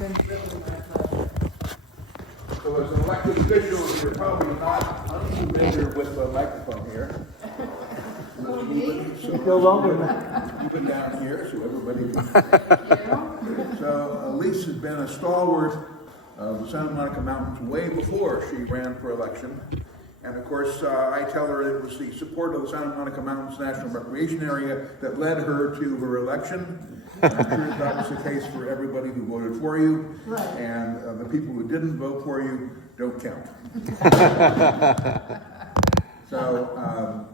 been really my pleasure. So as an elected official, you're probably not unfamiliar with the microphone here. You feel longer than Move it down here so everybody can. Thank you. So Illece has been a stalwart of the Santa Monica Mountains way before she ran for election. And of course, I tell her it was the support of the Santa Monica Mountains National Recreation Area that led her to her election. And I'm sure that was the case for everybody who voted for you. Right. And the people who didn't vote for you don't count. So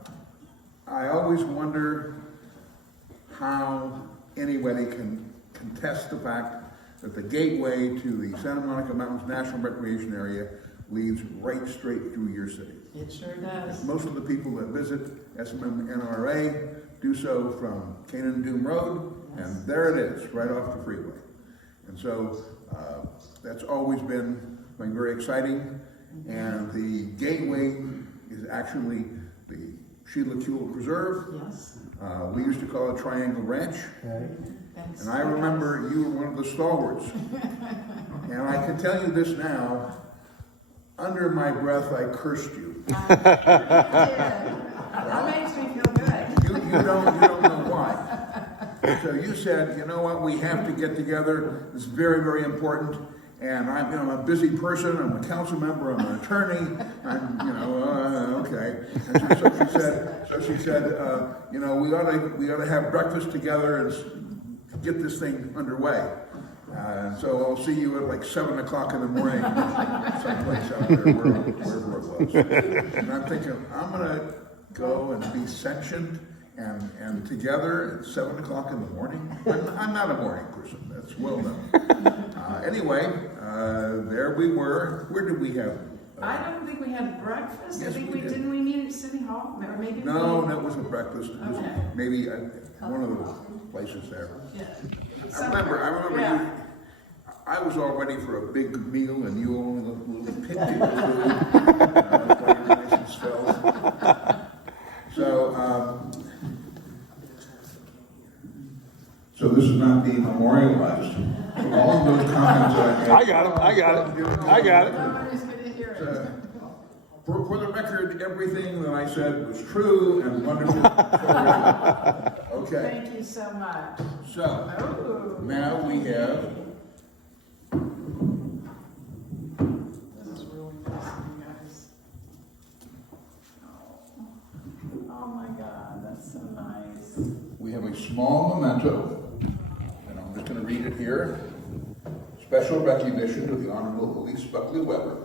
I always wonder how anybody can contest the fact that the gateway to the Santa Monica Mountains National Recreation Area leads right straight through your city. It sure does. Most of the people that visit SMMNRA do so from Canaan Doom Road, and there it is, right off the freeway. And so that's always been very exciting. And the gateway is actually the Sheila Kuehl Preserve. Yes. We used to call it Triangle Ranch. right? Thanks. And I remember you were one of the stalwarts. And I can tell you this now, under my breath I cursed you. That makes me feel good. You don't know why. So you said, you know what, we have to get together, it's very, very important. And I'm a busy person, I'm a council member, I'm an attorney, okay. And so she said, we ought to have breakfast together and get this thing underway. So I'll see you at like 7 o'clock in the morning, someplace out there, wherever it was. And I'm thinking, I'm gonna go and be sectioned and together at 7 o'clock in the morning. I'm not a morning person, that's well known. Anyway, there we were. Where did we have? I don't think we had breakfast. Yes, I think we did. didn't we meet at City Hall? Or maybe No, we... that wasn't breakfast. It was Okay. maybe one of the places there. Yeah. I remember Yeah. you. I was all ready for a big meal, and you only looked a little pinched with food. Quite nice and swell. So this is not being memorialized. All of those comments I made. I got it. Nobody's gonna hear it. For the record, everything that I said was true and wonderful. Okay, Thank you so much. so Oh, now we have. this is really fascinating, guys. Oh my God, that's so nice. We have a small memento, and I'm just going to read it here. Special recognition to the Honorable Illece Buckley-Weber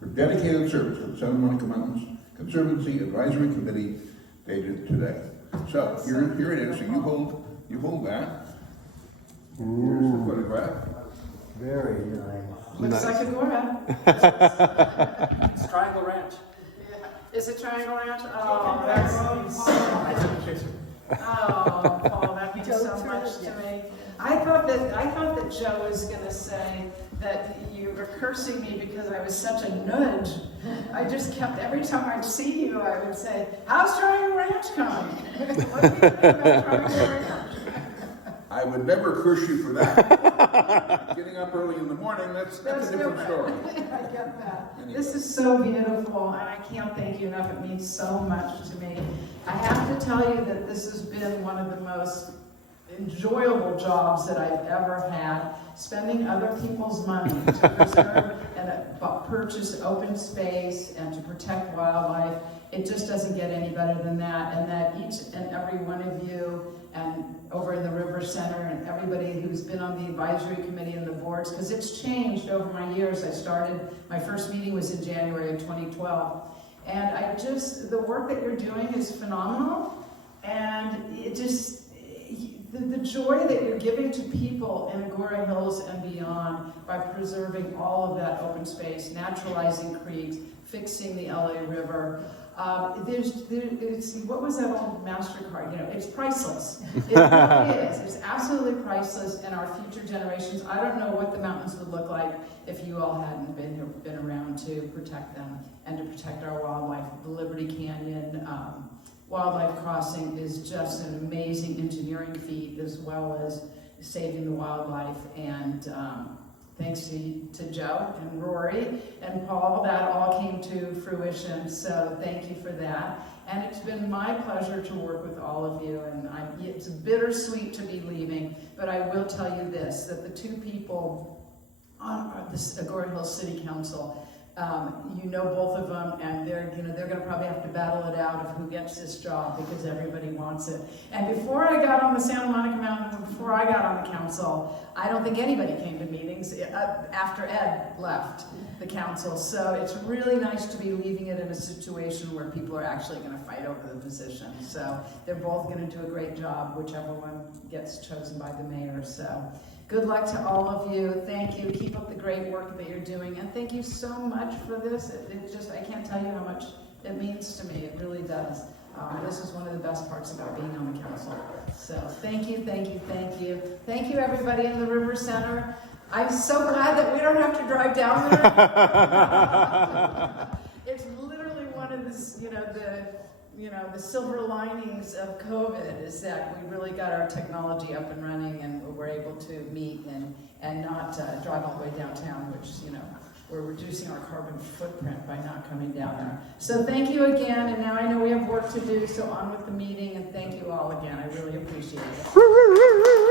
for dedicated service to the Santa Monica Mountains Conservancy Advisory Committee dated today. So here it is. So you hold that. Here's the photograph. Very nice. Looks like Agora. It's Triangle Ranch. Is it Triangle Ranch? Oh, that's oh, Paul, that means so much to me. I thought that Joe was going to say that you were cursing me because I was such a nudge. I just kept, every time I'd see you, I would say, "How's Triangle Ranch coming?" What do you think about Triangle Ranch? I would never curse you for that. Getting up early in the morning, that's a different story. I get that. This is so beautiful, and I can't thank you enough. It means so much to me. I have to tell you that this has been one of the most enjoyable jobs that I've ever had, spending other people's money to preserve and purchase open space and to protect wildlife. It just doesn't get any better than that, and that each and every one of you and over in the River Center and everybody who's been on the advisory committee and the boards, because it's changed over my years. My first meeting was in January of 2012. And the work that you're doing is phenomenal. And it just, the joy that you're giving to people in Agora Hills and beyond by preserving all of that open space, naturalizing creeks, fixing the LA River. What was that old MasterCard? It's priceless. It really is. It's absolutely priceless. And our future generations, I don't know what the mountains would look like if you all hadn't been around to protect them and to protect our wildlife. The Liberty Canyon wildlife crossing is just an amazing engineering feat, as well as saving the wildlife. And thanks to Joe and Rory and Paul, that all came to fruition, so thank you for that. And it's been my pleasure to work with all of you, and it's bittersweet to be leaving, but I will tell you this, that the two people on the Agora Hills City Council, you know both of them, and they're going to probably have to battle it out of who gets this job because everybody wants it. And before I got on the Santa Monica Mountain, before I got on the council, I don't think anybody came to meetings after Ed left the council. So it's really nice to be leaving it in a situation where people are actually going to fight over the position. So they're both going to do a great job, whichever one gets chosen by the mayor. So good luck to all of you. Thank you. Keep up the great work that you're doing. And thank you so much for this. I can't tell you how much it means to me. It really does. This is one of the best parts about being on the council. So thank you, thank you, thank you. Thank you, everybody in the River Center. I'm so glad that we don't have to drive down there. It's literally one of the silver linings of COVID is that we really got our technology up and running, and we're able to meet and not drive all the way downtown, which, we're reducing our carbon footprint by not coming down there. So thank you again, and now I know we have work to do, so on with the meeting, and thank you all again. I really appreciate it.